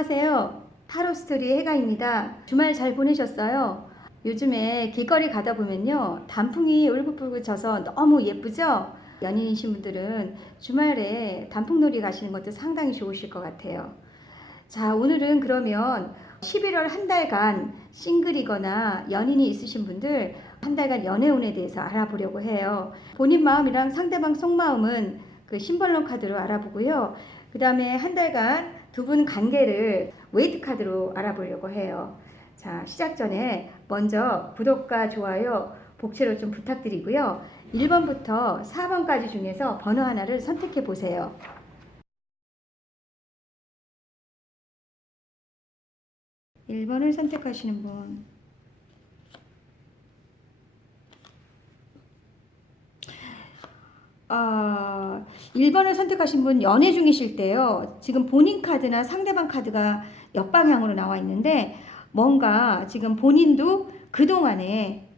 안녕하세요. 타로스토리 해가입니다. 주말 잘 보내셨어요? 요즘에 길거리 가다 보면요, 단풍이 울긋불긋 져서 너무 예쁘죠? 연인이신 분들은 주말에 단풍놀이 가시는 것도 상당히 좋으실 것 같아요. 자, 오늘은 그러면 11월 한 달간 싱글이거나 연인이 있으신 분들 한 달간 연애운에 대해서 알아보려고 해요. 본인 마음이랑 상대방 속마음은 그 심벌론 카드로 알아보고요. 그 다음에 한 달간 두 분 관계를 웨이트 카드로 알아보려고 해요. 자, 시작 전에 먼저 구독과 좋아요, 복채로 좀 부탁드리고요. 1번부터 4번까지 중에서 번호 하나를 선택해 보세요. 1번을 선택하시는 분. 1번을 선택하신 분 연애 중이실 때요. 지금 본인 카드나 상대방 카드가 역방향으로 나와 있는데 뭔가 지금 본인도 그동안에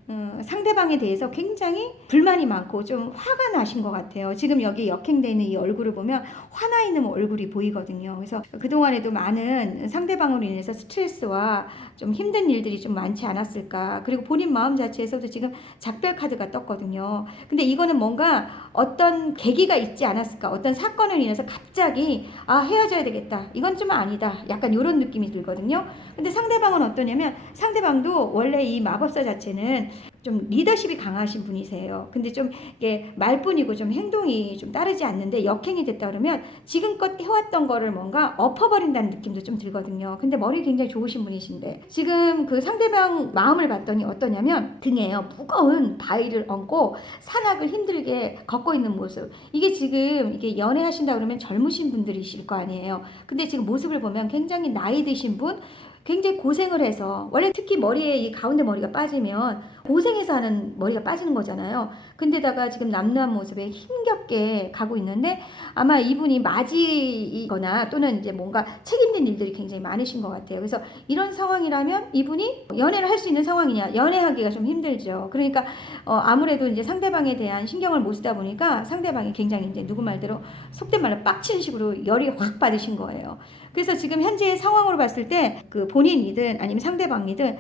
상대방에 대해서 굉장히 불만이 많고 좀 화가 나신 것 같아요. 지금 여기 역행되는 이 얼굴을 보면 화나 있는 얼굴이 보이거든요. 그래서 그동안에도 많은 상대방으로 인해서 스트레스와 좀 힘든 일들이 좀 많지 않았을까. 그리고 본인 마음 자체에서도 지금 작별 카드가 떴거든요. 근데 이거는 뭔가 어떤 계기가 있지 않았을까. 어떤 사건을 인해서 갑자기 헤어져야 되겠다. 이건 좀 아니다. 약간 이런 느낌이 들거든요. 근데 상대방은 어떠냐면 상대방도 원래 이 마법사 자체는 좀 리더십이 강하신 분이세요. 근데 좀 이게 말뿐이고 좀 행동이 좀 따르지 않는데 역행이 됐다 그러면 지금껏 해왔던 거를 뭔가 엎어버린다는 느낌도 좀 들거든요. 근데 머리 굉장히 좋으신 분이신데 지금 그 상대방 마음을 봤더니 어떠냐면 등에요 무거운 바위를 얹고 산악을 힘들게 걷고 있는 모습. 이게 지금 이게 연애하신다 그러면 젊으신 분들이실 거 아니에요. 근데 지금 모습을 보면 굉장히 나이 드신 분, 굉장히 고생을 해서 원래 특히 머리에 이 가운데 머리가 빠지면 고생해서 하는 머리가 빠지는 거잖아요. 근데다가 지금 남루한 모습에 힘겹게 가고 있는데 아마 이분이 맞이거나 또는 이제 뭔가 책임진 일들이 굉장히 많으신 것 같아요. 그래서 이런 상황이라면 이분이 연애를 할 수 있는 상황이냐? 연애하기가 좀 힘들죠. 그러니까 아무래도 이제 상대방에 대한 신경을 못 쓰다 보니까 상대방이 굉장히 이제 누구 말대로 속된 말로 빡친 식으로 열이 확 받으신 거예요. 그래서 지금 현재의 상황으로 봤을 때 그 본인이든 아니면 상대방이든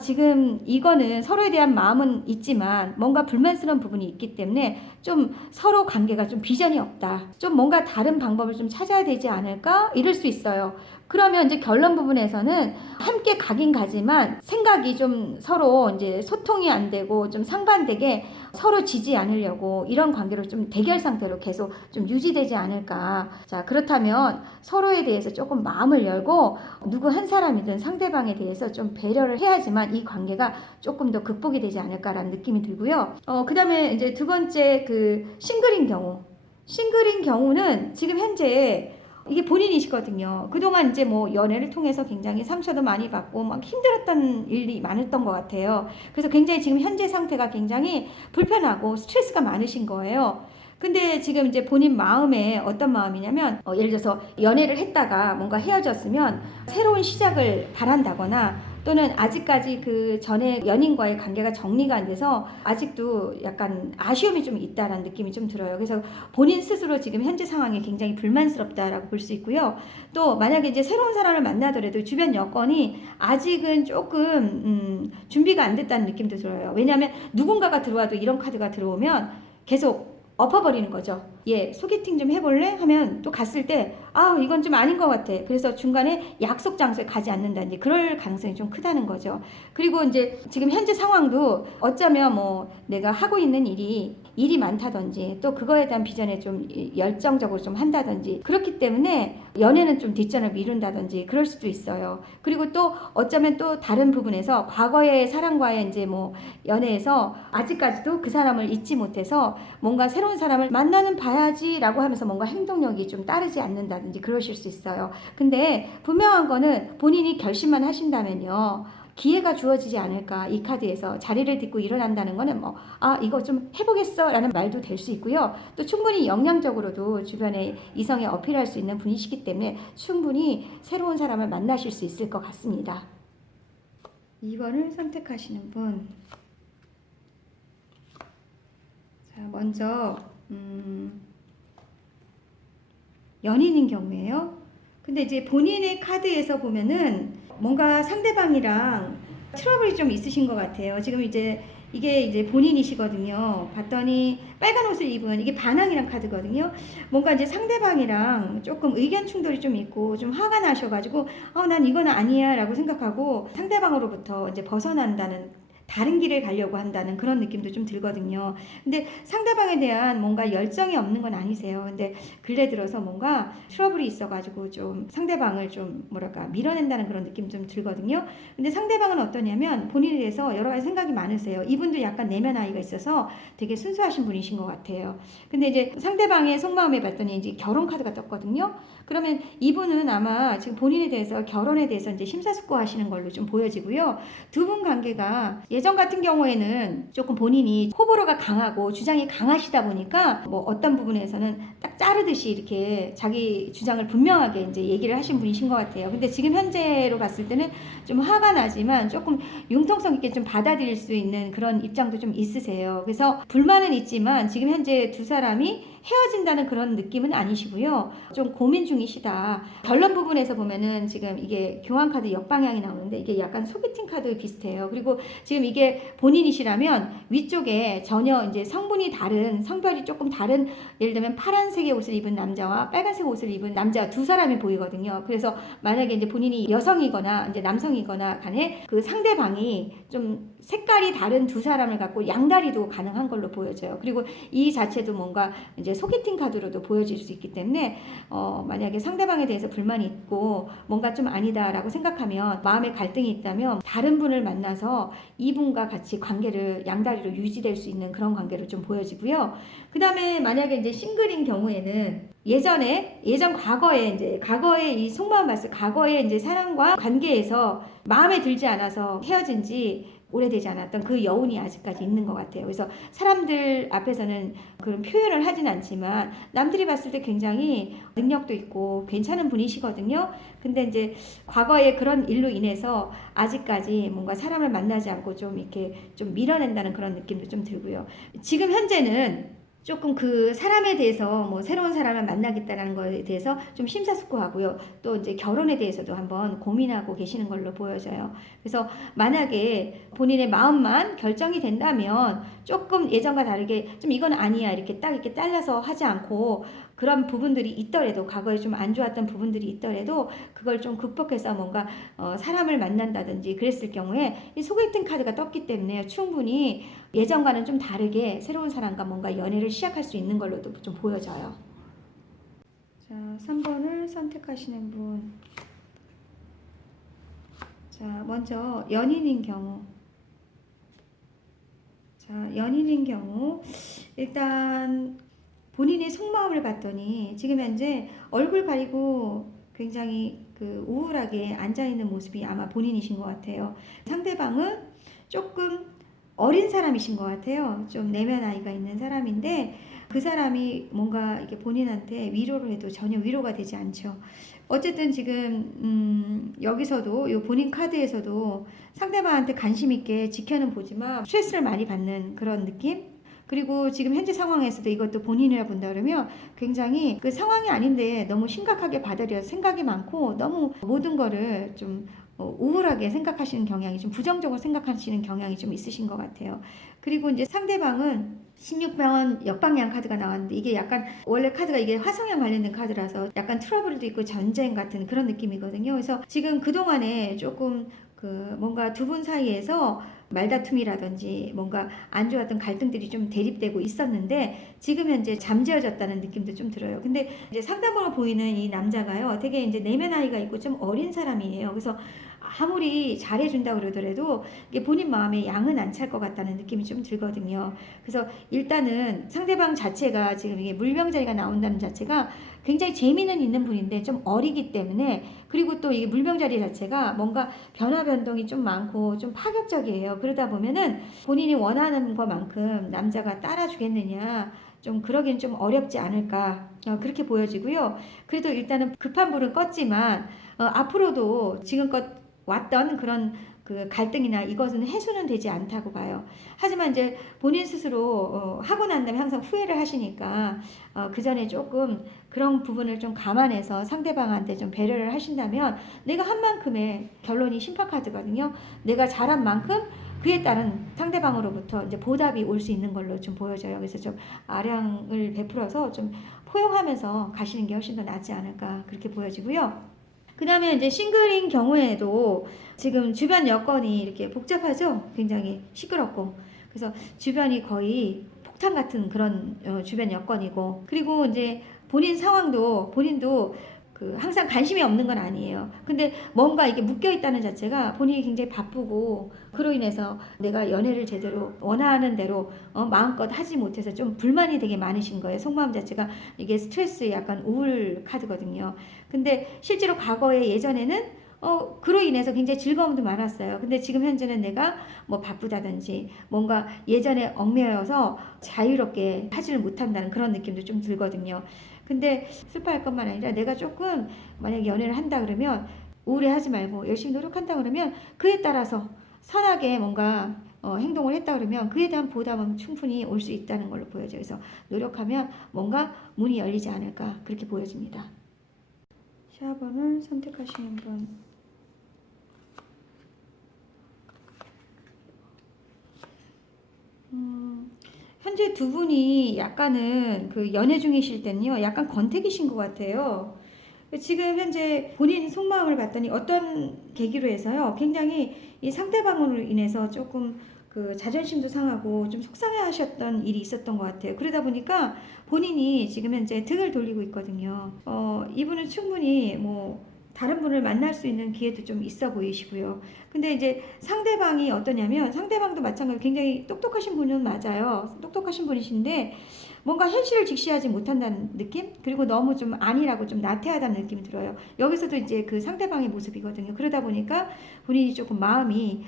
지금 이거는 서로에 대한 마음은 있지만 뭔가 불만스러운 부분이 있기 때문에 좀 서로 관계가 좀 비전이 없다. 좀 뭔가 다른 방법을 좀 찾아야 되지 않을까? 이럴 수 있어요. 그러면 이제 결론 부분에서는 함께 가긴 가지만 생각이 좀 서로 이제 소통이 안 되고 좀 상반되게 서로 지지 않으려고 이런 관계로 좀 대결 상태로 계속 좀 유지되지 않을까. 자, 그렇다면 서로에 대해서 조금 마음을 열고 누구 한 사람이든 상대방에 대해서 좀 배려를 해야지만 이 관계가 조금 더 극복이 되지 않을까라는 느낌이 들고요. 그 다음에 이제 두 번째 그 싱글인 경우. 싱글인 경우는 지금 현재 이게 본인이시거든요. 그동안 이제 뭐 연애를 통해서 굉장히 상처도 많이 받고 막 힘들었던 일이 많았던 것 같아요. 그래서 굉장히 지금 현재 상태가 굉장히 불편하고 스트레스가 많으신 거예요. 근데 지금 이제 본인 마음에 어떤 마음이냐면 예를 들어서 연애를 했다가 뭔가 헤어졌으면 새로운 시작을 바란다거나 또는 아직까지 그 전에 연인과의 관계가 정리가 안 돼서 아직도 약간 아쉬움이 좀 있다라는 느낌이 좀 들어요. 그래서 본인 스스로 지금 현재 상황이 굉장히 불만스럽다라고 볼 수 있고요. 또 만약에 이제 새로운 사람을 만나더라도 주변 여건이 아직은 조금 준비가 안 됐다는 느낌도 들어요. 왜냐하면 누군가가 들어와도 이런 카드가 들어오면 계속 엎어버리는 거죠. 소개팅 좀 해볼래? 하면 또 갔을 때 이건 좀 아닌 것 같아. 그래서 중간에 약속 장소에 가지 않는다든지 그럴 가능성이 좀 크다는 거죠. 그리고 이제 지금 현재 상황도 어쩌면 뭐 내가 하고 있는 일이 많다든지 또 그거에 대한 비전에 좀 열정적으로 좀 한다든지 그렇기 때문에 연애는 좀 뒷전을 미룬다든지 그럴 수도 있어요. 그리고 또 어쩌면 또 다른 부분에서 과거의 사람과의 이제 뭐 연애에서 아직까지도 그 사람을 잊지 못해서 뭔가 새로운 사람을 만나는 봐야지라고 하면서 뭔가 행동력이 좀 따르지 않는다든지 그러실 수 있어요. 근데 분명한 거는 본인이 결심만 하신다면요. 기회가 주어지지 않을까. 이 카드에서 자리를 딛고 일어난다는 거는 이거 좀 해보겠어 라는 말도 될 수 있고요. 또 충분히 역량적으로도 주변에 이성에 어필할 수 있는 분이시기 때문에 충분히 새로운 사람을 만나실 수 있을 것 같습니다. 2번을 선택하시는 분. 자, 먼저 연인인 경우에요. 근데 이제 본인의 카드에서 보면은 뭔가 상대방이랑 트러블이 좀 있으신 것 같아요. 지금 이제 이게 이제 본인이시거든요. 봤더니 빨간 옷을 입은 이게 반항이란 카드거든요. 뭔가 이제 상대방이랑 조금 의견 충돌이 좀 있고 좀 화가 나셔가지고 난 이건 아니야 라고 생각하고 상대방으로부터 이제 벗어난다는 다른 길을 가려고 한다는 그런 느낌도 좀 들거든요. 근데 상대방에 대한 뭔가 열정이 없는 건 아니세요. 근데 근래 들어서 뭔가 트러블이 있어가지고 좀 상대방을 좀 뭐랄까 밀어낸다는 그런 느낌 좀 들거든요. 근데 상대방은 어떠냐면 본인에 대해서 여러 가지 생각이 많으세요. 이분도 약간 내면 아이가 있어서 되게 순수하신 분이신 것 같아요. 근데 이제 상대방의 속마음에 봤더니 이제 결혼 카드가 떴거든요. 그러면 이분은 아마 지금 본인에 대해서 결혼에 대해서 이제 심사숙고하시는 걸로 좀 보여지고요. 두 분 관계가 예전 같은 경우에는 조금 본인이 호불호가 강하고 주장이 강하시다 보니까 뭐 어떤 부분에서는 딱 자르듯이 이렇게 자기 주장을 분명하게 이제 얘기를 하신 분이신 것 같아요. 근데 지금 현재로 봤을 때는 좀 화가 나지만 조금 융통성 있게 좀 받아들일 수 있는 그런 입장도 좀 있으세요. 그래서 불만은 있지만 지금 현재 두 사람이 헤어진다는 그런 느낌은 아니시고요. 좀 고민 중이시다. 결론 부분에서 보면은 지금 이게 교환 카드 역방향이 나오는데 이게 약간 소개팅 카드 비슷해요. 그리고 지금 이게 본인이시라면 위쪽에 전혀 이제 성분이 다른, 성별이 조금 다른, 예를 들면 파란색의 옷을 입은 남자와 빨간색 옷을 입은 남자 두 사람이 보이거든요. 그래서 만약에 이제 본인이 여성이거나 이제 남성이거나 간에 그 상대방이 좀 색깔이 다른 두 사람을 갖고 양다리도 가능한 걸로 보여져요. 그리고 이 자체도 뭔가 이제 소개팅 카드로도 보여질 수 있기 때문에 만약에 상대방에 대해서 불만이 있고 뭔가 좀 아니다라고 생각하면 마음에 갈등이 있다면 다른 분을 만나서 이분과 같이 관계를 양다리로 유지될 수 있는 그런 관계로 좀 보여지고요. 그 다음에 만약에 이제 싱글인 경우에는 예전 과거에 이 속마음 봤을 과거에 이제 사랑과 관계에서 마음에 들지 않아서 헤어진 지 오래되지 않았던 그 여운이 아직까지 있는 것 같아요. 그래서 사람들 앞에서는 그런 표현을 하진 않지만 남들이 봤을 때 굉장히 능력도 있고 괜찮은 분이시거든요. 근데 이제 과거에 그런 일로 인해서 아직까지 뭔가 사람을 만나지 않고 좀 이렇게 좀 밀어낸다는 그런 느낌도 좀 들고요. 지금 현재는 조금 그 사람에 대해서 뭐 새로운 사람을 만나겠다는 거에 대해서 좀 심사숙고하고요. 또 이제 결혼에 대해서도 한번 고민하고 계시는 걸로 보여져요. 그래서 만약에 본인의 마음만 결정이 된다면 조금 예전과 다르게 좀 이건 아니야 이렇게 딱 이렇게 잘라서 하지 않고 그런 부분들이 있더라도 과거에 좀 안 좋았던 부분들이 있더라도 그걸 좀 극복해서 뭔가 사람을 만난다든지 그랬을 경우에 이 소개팅 카드가 떴기 때문에 충분히 예전과는 좀 다르게 새로운 사람과 뭔가 연애를 시작할 수 있는 걸로도 좀 보여져요. 자, 3번을 선택하시는 분. 자, 먼저 연인인 경우. 자, 연인인 경우 일단 본인의 속마음을 봤더니 지금 현재 얼굴 가리고 굉장히 그 우울하게 앉아있는 모습이 아마 본인이신 것 같아요. 상대방은 조금 어린 사람이신 것 같아요. 좀 내면 아이가 있는 사람인데 그 사람이 뭔가 이게 본인한테 위로를 해도 전혀 위로가 되지 않죠. 어쨌든 지금 여기서도 요 본인 카드에서도 상대방한테 관심 있게 지켜는 보지만 스트레스를 많이 받는 그런 느낌? 그리고 지금 현재 상황에서도 이것도 본인이라 본다 그러면 굉장히 그 상황이 아닌데 너무 심각하게 받아들여서 생각이 많고 너무 모든 거를 좀 우울하게 생각하시는 경향이 좀 부정적으로 생각하시는 경향이 좀 있으신 것 같아요. 그리고 이제 상대방은 16번 역방향 카드가 나왔는데 이게 약간 원래 카드가 이게 화성향 관련된 카드라서 약간 트러블도 있고 전쟁 같은 그런 느낌이거든요. 그래서 지금 그동안에 조금 그 뭔가 두 분 사이에서 말다툼이라든지 뭔가 안 좋았던 갈등들이 좀 대립되고 있었는데 지금 현재 잠재워졌다는 느낌도 좀 들어요. 근데 이제 상담으로 보이는 이 남자가요, 되게 이제 내면 아이가 있고 좀 어린 사람이에요. 그래서 아무리 잘해준다 그러더라도 이게 본인 마음에 양은 안 찰 것 같다는 느낌이 좀 들거든요. 그래서 일단은 상대방 자체가 지금 이게 물병자리가 나온다는 자체가 굉장히 재미는 있는 분인데 좀 어리기 때문에, 그리고 또 이게 물병자리 자체가 뭔가 변화 변동이 좀 많고 좀 파격적이에요. 그러다 보면은 본인이 원하는 것만큼 남자가 따라주겠느냐, 좀 그러긴 좀 어렵지 않을까, 그렇게 보여지고요. 그래도 일단은 급한 불은 껐지만 앞으로도 지금껏 왔던 그런 그 갈등이나 이것은 해소는 되지 않다고 봐요. 하지만 이제 본인 스스로 하고 난 다음에 항상 후회를 하시니까 그 전에 조금 그런 부분을 좀 감안해서 상대방한테 좀 배려를 하신다면 내가 한 만큼의 결론이 심판카드거든요. 내가 잘한 만큼 그에 따른 상대방으로부터 이제 보답이 올 수 있는 걸로 좀 보여져요. 그래서 좀 아량을 베풀어서 좀 포용하면서 가시는 게 훨씬 더 낫지 않을까 그렇게 보여지고요. 그 다음에 이제 싱글인 경우에도 지금 주변 여건이 이렇게 복잡하죠? 굉장히 시끄럽고. 그래서 주변이 거의 폭탄 같은 그런 주변 여건이고. 그리고 이제 본인 상황도 본인도 그 항상 관심이 없는 건 아니에요. 근데 뭔가 이게 묶여 있다는 자체가 본인이 굉장히 바쁘고 그로 인해서 내가 연애를 제대로 원하는 대로 마음껏 하지 못해서 좀 불만이 되게 많으신 거예요. 속마음 자체가 이게 스트레스 약간 우울 카드거든요. 근데 실제로 과거에 예전에는 그로 인해서 굉장히 즐거움도 많았어요. 근데 지금 현재는 내가 뭐 바쁘다든지 뭔가 예전에 얽매여서 자유롭게 하지를 못한다는 그런 느낌도 좀 들거든요. 근데 슬퍼할 것만 아니라 내가 조금 만약에 연애를 한다 그러면 우울해하지 말고 열심히 노력한다 그러면 그에 따라서 선하게 뭔가 행동을 했다 그러면 그에 대한 보답은 충분히 올 수 있다는 걸로 보여져요. 그래서 노력하면 뭔가 문이 열리지 않을까 그렇게 보여집니다. 샤번을 선택하시는 분 현재 두 분이 약간은 그 연애 중이실 때는요, 약간 권태기신 것 같아요. 지금 현재 본인 속마음을 봤더니 어떤 계기로 해서요, 굉장히 이 상대방으로 인해서 조금 그 자존심도 상하고 좀 속상해 하셨던 일이 있었던 것 같아요. 그러다 보니까 본인이 지금 현재 등을 돌리고 있거든요. 이분은 충분히 뭐 다른 분을 만날 수 있는 기회도 좀 있어 보이시고요. 근데 이제 상대방이 어떠냐면 상대방도 마찬가지로 굉장히 똑똑하신 분은 맞아요. 똑똑하신 분이신데 뭔가 현실을 직시하지 못한다는 느낌? 그리고 너무 좀 아니라고 좀 나태하다는 느낌이 들어요. 여기서도 이제 그 상대방의 모습이거든요. 그러다 보니까 본인이 조금 마음이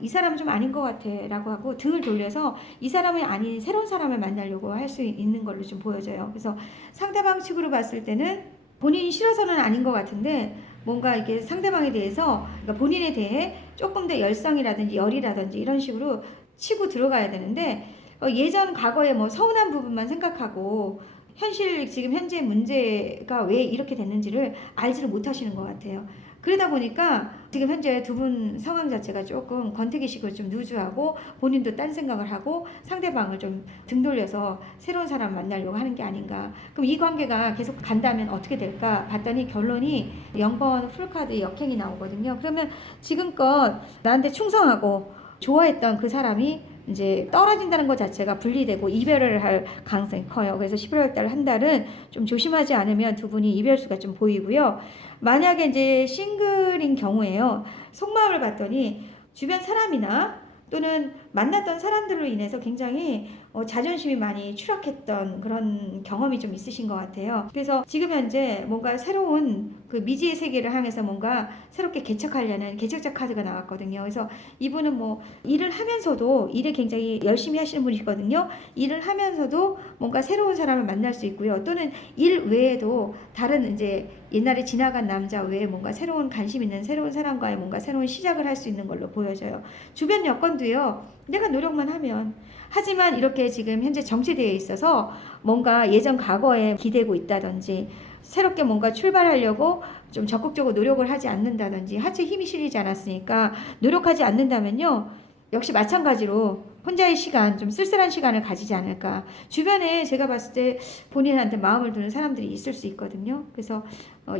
이 사람은 좀 아닌 것 같아 라고 하고 등을 돌려서 이 사람이 아닌 새로운 사람을 만나려고 할 수 있는 걸로 좀 보여져요. 그래서 상대방 측으로 봤을 때는 본인이 싫어서는 아닌 것 같은데 뭔가 이게 상대방에 대해서 그러니까 본인에 대해 조금 더 열성이라든지 열이라든지 이런 식으로 치고 들어가야 되는데 예전 과거에 뭐 서운한 부분만 생각하고 현실 지금 현재 문제가 왜 이렇게 됐는지를 알지를 못하시는 것 같아요. 그러다 보니까 지금 현재 두 분 상황 자체가 조금 권태기식으로 좀 누주하고 본인도 딴 생각을 하고 상대방을 좀 등 돌려서 새로운 사람 만나려고 하는 게 아닌가. 그럼 이 관계가 계속 간다면 어떻게 될까 봤더니 결론이 0번 풀카드 역행이 나오거든요. 그러면 지금껏 나한테 충성하고 좋아했던 그 사람이 이제 떨어진다는 것 자체가 분리되고 이별을 할 가능성이 커요. 그래서 11월 달 한 달은 좀 조심하지 않으면 두 분이 이별수가 좀 보이고요. 만약에 이제 싱글인 경우에요. 속마음을 봤더니 주변 사람이나 또는 만났던 사람들로 인해서 굉장히 자존심이 많이 추락했던 그런 경험이 좀 있으신 것 같아요. 그래서 지금 현재 뭔가 새로운 그 미지의 세계를 향해서 뭔가 새롭게 개척하려는 개척자 카드가 나왔거든요. 그래서 이분은 뭐 일을 하면서도 일에 굉장히 열심히 하시는 분이거든요. 일을 하면서도 뭔가 새로운 사람을 만날 수 있고요. 또는 일 외에도 다른 이제 옛날에 지나간 남자 외에 뭔가 새로운 관심 있는 새로운 사람과의 뭔가 새로운 시작을 할 수 있는 걸로 보여져요. 주변 여건도요. 내가 노력만 하면 하지만 이렇게 지금 현재 정체되어 있어서 뭔가 예전 과거에 기대고 있다든지 새롭게 뭔가 출발하려고 좀 적극적으로 노력을 하지 않는다든지 하체 힘이 실리지 않았으니까 노력하지 않는다면요. 역시 마찬가지로 혼자의 시간, 좀 쓸쓸한 시간을 가지지 않을까. 주변에 제가 봤을 때 본인한테 마음을 두는 사람들이 있을 수 있거든요. 그래서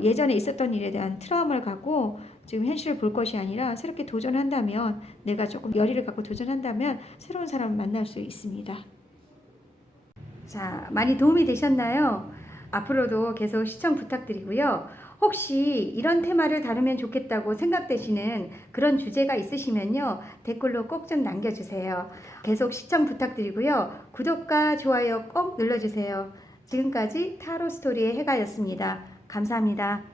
예전에 있었던 일에 대한 트라우마를 갖고 지금 현실을 볼 것이 아니라 새롭게 도전한다면 내가 조금 열의를 갖고 도전한다면 새로운 사람을 만날 수 있습니다. 자, 많이 도움이 되셨나요? 앞으로도 계속 시청 부탁드리고요. 혹시 이런 테마를 다루면 좋겠다고 생각되시는 그런 주제가 있으시면요. 댓글로 꼭 좀 남겨주세요. 계속 시청 부탁드리고요. 구독과 좋아요 꼭 눌러주세요. 지금까지 타로스토리의 해가였습니다. 감사합니다.